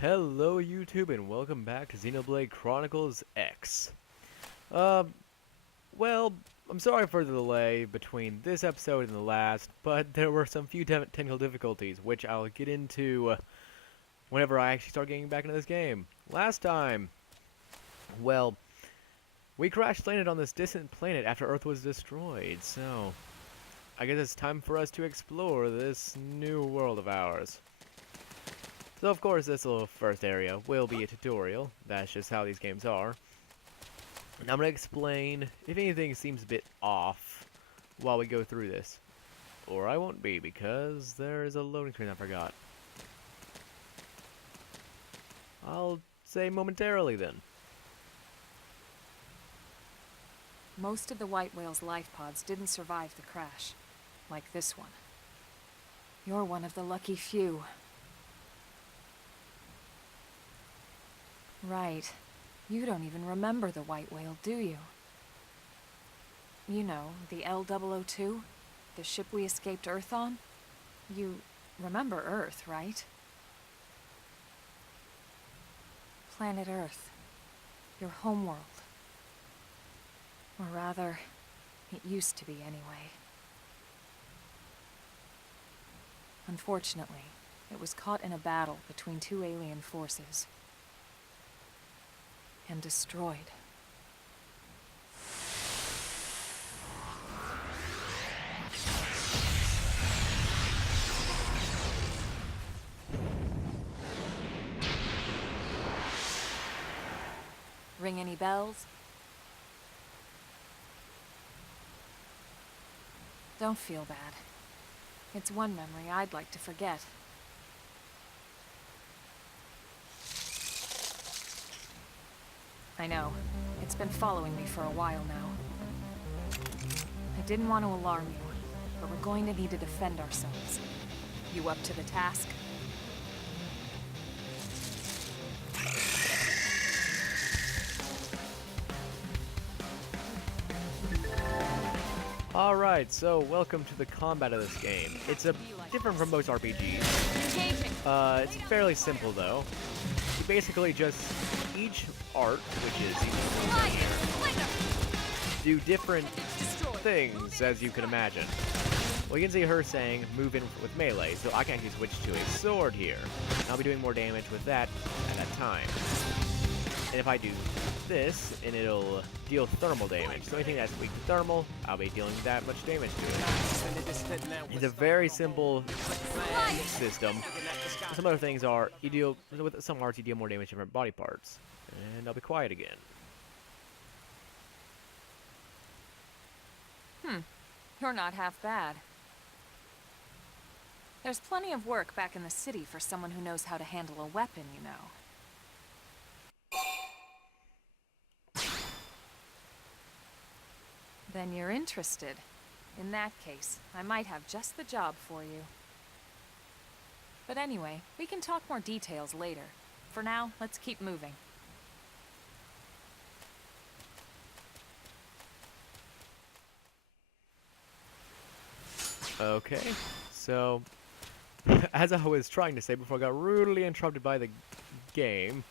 Hello YouTube and welcome back to Xenoblade Chronicles X. Um, well, I'm sorry for the delay between this episode and the last, but there were some few technical difficulties, which I'll get into whenever I actually start getting back into this game. Last time, well, we crash landed on this distant planet after Earth was destroyed, so I guess it's time for us to explore this new world of ours. So of course this little first area will be a tutorial, that's just how these games are. And I'm going to explain if anything seems a bit off while we go through this. Or I won't be, because there is a loading screen I forgot. I'll say momentarily then. Most of the white whale's life pods didn't survive the crash, like this one. You're one of the lucky few. Right. You don't even remember the white whale, do you? You know, the L002? The ship we escaped Earth on? You remember Earth, right? Planet Earth. Your homeworld. Or rather, it used to be anyway. Unfortunately, it was caught in a battle between two alien forces. And destroyed. Ring any bells? Don't feel bad. It's one memory I'd like to forget. I know. It's been following me for a while now. I didn't want to alarm you, but we're going to need to defend ourselves. You up to the task? Alright, so welcome to the combat of this game. It's different from most RPGs. It's fairly simple though. You basically just, each art, which is do different things, as you can imagine. Well, you can see her saying, move in with melee, so I can actually switch to a sword here. And I'll be doing more damage with that at that time. And if I do this, and it'll deal thermal damage. So anything that's weak to thermal, I'll be dealing that much damage to it. It's a very simple system. Some other things are, you deal, with some arts you deal more damage to different body parts. And I'll be quiet again. You're not half bad. There's plenty of work back in the city for someone who knows how to handle a weapon, you know. Then you're interested. In that case, I might have just the job for you. But anyway, we can talk more details later. For now, let's keep moving. Okay, so, as I was trying to say before I got rudely interrupted by the game,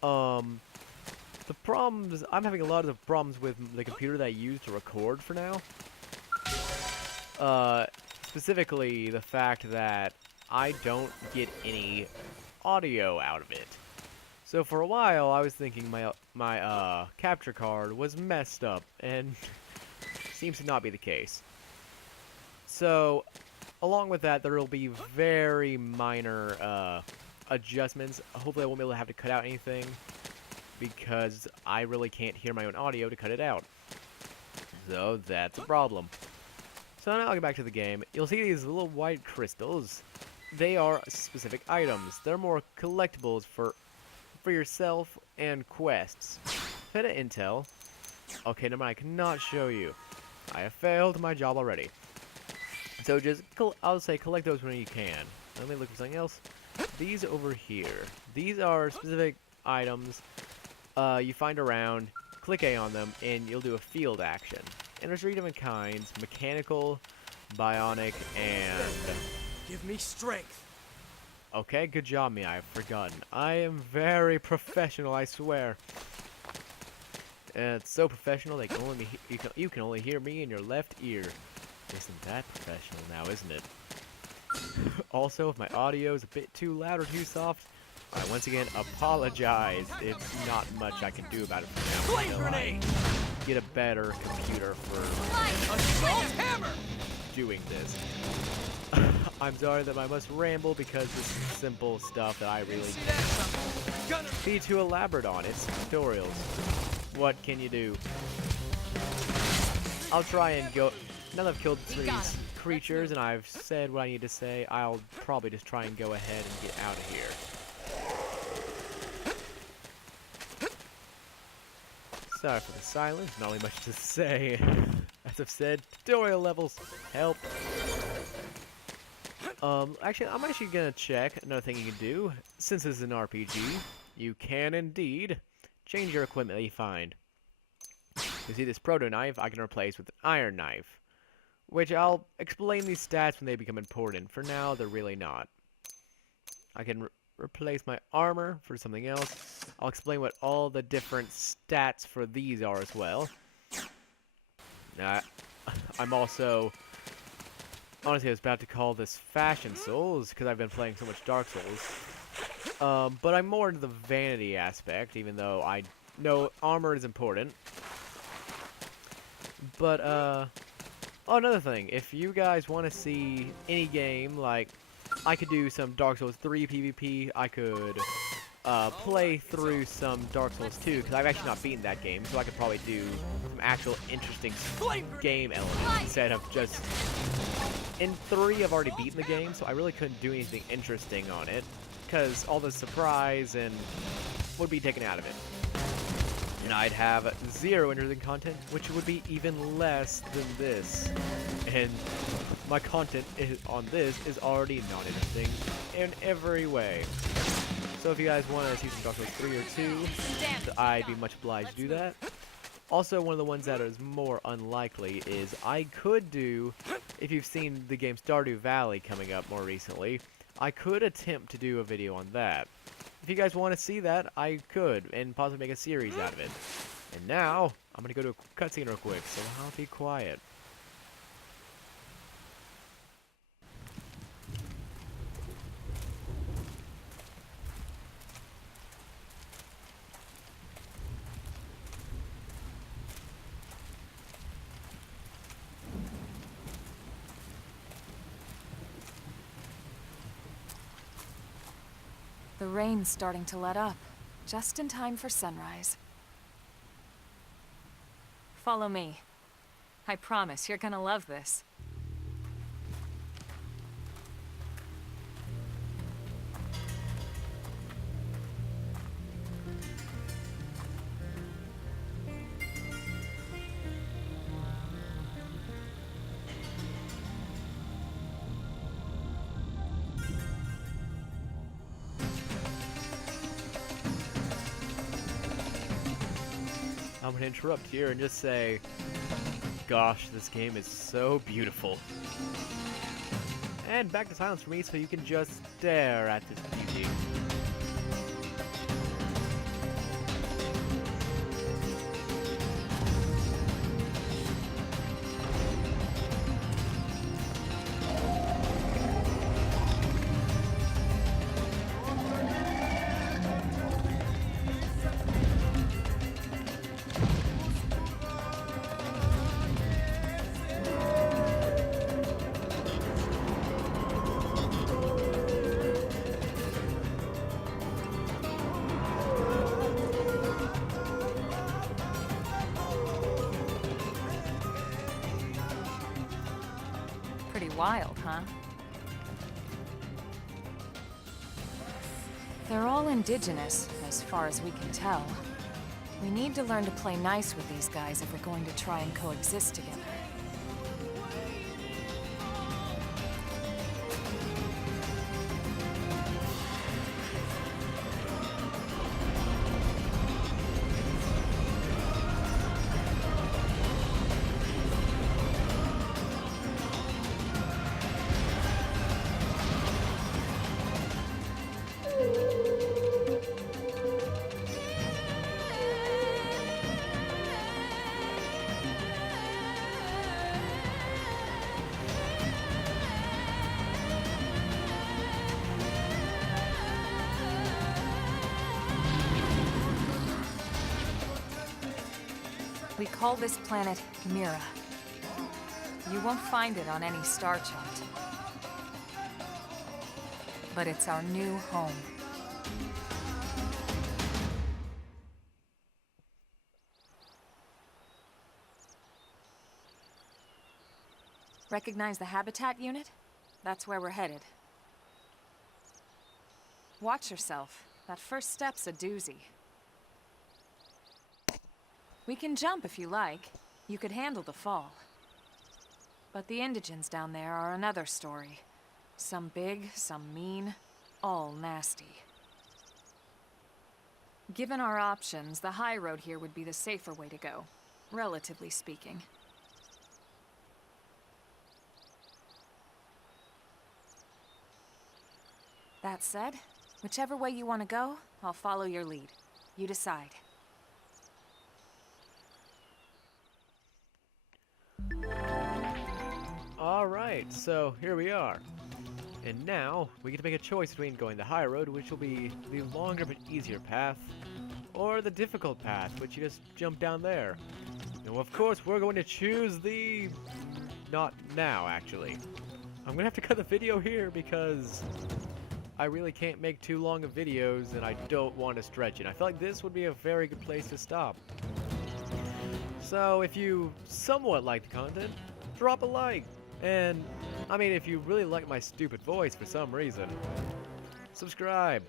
the problems, I'm having a lot of problems with the computer that I use to record for now. Specifically the fact that I don't get any audio out of it. So for a while I was thinking my capture card was messed up, and seems to not be the case. So, along with that, there will be very minor adjustments. Hopefully I won't be able to have to cut out anything, because I really can't hear my own audio to cut it out. So that's a problem. So now I'll get back to the game. You'll see these little white crystals. They are specific items. They're more collectibles for yourself and quests. Bit of intel. Okay, never mind, I cannot show you. I have failed my job already. So just, I'll say collect those when you can. Let me look for something else. These over here. These are specific items you find around. Click A on them, and you'll do a field action. And there's 3 different kinds: mechanical, bionic, and give me strength. Okay, good job, me. I've forgotten. I am very professional, I swear. And it's so professional they can only you can only hear me in your left ear. Isn't that professional now, isn't it? Also, if my audio is a bit too loud or too soft, I once again apologize. It's not much I can do about it for now until I get a better computer for doing this. I'm sorry that I must ramble because this is simple stuff that I really can't be too elaborate on. It's tutorials. What can you do? I'll try and go. Now that I've killed these creatures and I've said what I need to say, I'll probably just try and go ahead and get out of here. Sorry for the silence, not really much to say. As I've said, tutorial levels, help. Actually, I'm actually gonna check another thing you can do. Since this is an RPG, you can indeed change your equipment that you find. You see this proto knife I can replace with an iron knife, which I'll explain these stats when they become important. For now, they're really not. I can replace my armor for something else. I'll explain what all the different stats for these are as well. I'm also... Honestly, I was about to call this Fashion Souls, because I've been playing so much Dark Souls. But I'm more into the vanity aspect, even though I know armor is important. But, oh, another thing. If you guys want to see any game, like, I could do some Dark Souls 3 PvP, I could play through some Dark Souls 2, because I've actually not beaten that game, so I could probably do some actual interesting game elements instead of just... In 3, I've already beaten the game, so I really couldn't do anything interesting on it, because all the surprise and would be taken out of it. And I'd have 0 interesting content, which would be even less than this. And my content on this is already not interesting in every way. So if you guys want to see some Dark Souls 3 or 2, I'd be much obliged to do that. Also, one of the ones that is more unlikely is I could do, if you've seen the game Stardew Valley coming up more recently, I could attempt to do a video on that. If you guys want to see that, I could, and possibly make a series out of it. And now, I'm going to go to a cutscene real quick, so I'll be quiet. The rain's starting to let up, just in time for sunrise. Follow me. I promise you're gonna love this. I'm going to interrupt here and just say, gosh, this game is so beautiful. And back to silence for me so you can just stare at this beauty. Pretty wild, huh? They're all indigenous, as far as we can tell. We need to learn to play nice with these guys if we're going to try and coexist together. We call this planet Mira. You won't find it on any star chart. But it's our new home. Recognize the habitat unit? That's where we're headed. Watch yourself. That first step's a doozy. We can jump if you like. You could handle the fall. But the indigents down there are another story. Some big, some mean, all nasty. Given our options, the high road here would be the safer way to go, relatively speaking. That said, whichever way you want to go, I'll follow your lead. You decide. Alright, so here we are. And now, we get to make a choice between going the high road, which will be the longer but easier path, or the difficult path, which you just jump down there. And of course, we're going to choose the... not now, actually. I'm gonna have to cut the video here because I really can't make too long of videos and I don't want to stretch it. I feel like this would be a very good place to stop. So if you somewhat like the content, drop a like. And, I mean, if you really like my stupid voice for some reason, subscribe.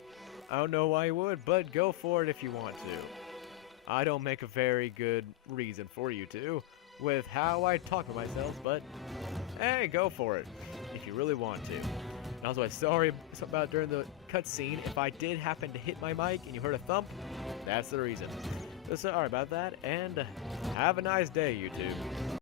I don't know why you would, but go for it if you want to. I don't make a very good reason for you to, with how I talk to myself, but hey, go for it, if you really want to. And also, I'm sorry about during the cutscene, if I did happen to hit my mic and you heard a thump, that's the reason. So sorry about that, and have a nice day, YouTube.